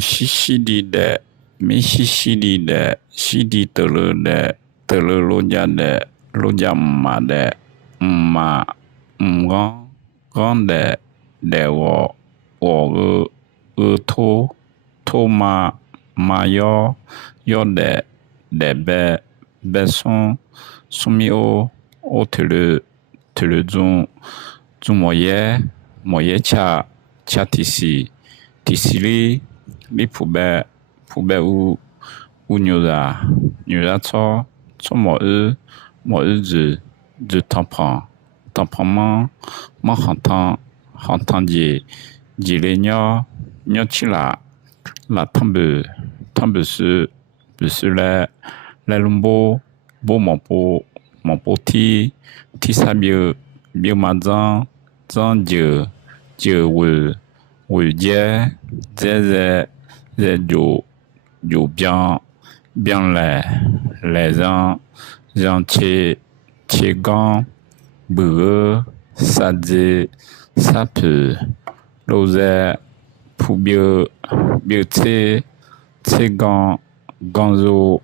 西西里的，没西西里的，西里得了的，得了罗家的，罗家妈的，妈刚的，的我托妈要的白送米我特了中莫耶恰提西里普贝乌牛仔草莫日子汤胖嘛行汤吉雷鸟起来汤不是来龙波毛波提萨表嘛张就为在就bien来让切缸不萨普路在普表切缸肉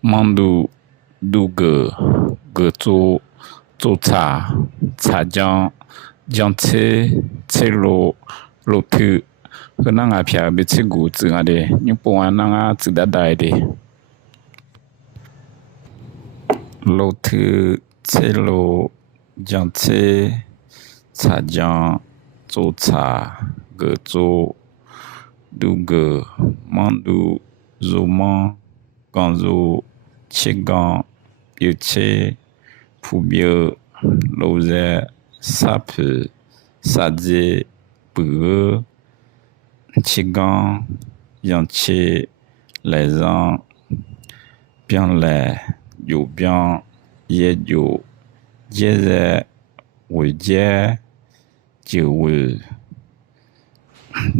忙都个做茶酱切肉头和那个片被切骨子啊的，你不玩那个子的带的，肉头切肉酱切茶酱做茶个做都个忙肉刚肉切缸又切普表肉在萨普萨子白切缸让切来让变来有变也有接着为接就为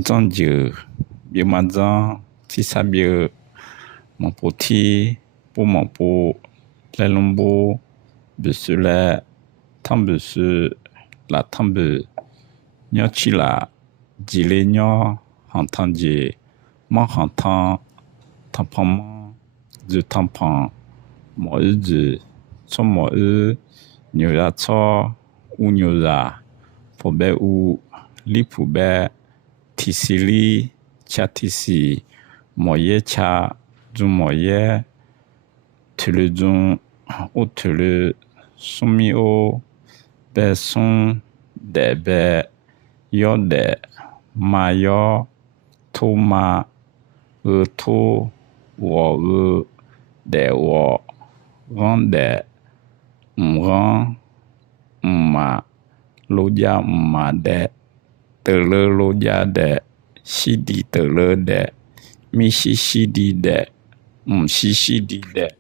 长就别嘛长提萨别毛波提波毛波来龙波不是来汤不是la汤不鸟起来吉雷鸟行汤吉嘛行汤胖嘛就汤胖毛日子从毛日牛仔草乌牛仔普贝乌里普贝提西里恰提西毛耶恰中毛耶特了中我特了送米白送的白要的妈要托妈托我的我让的让妈罗家妈的得了罗家的西里得了的米西西里的西西里的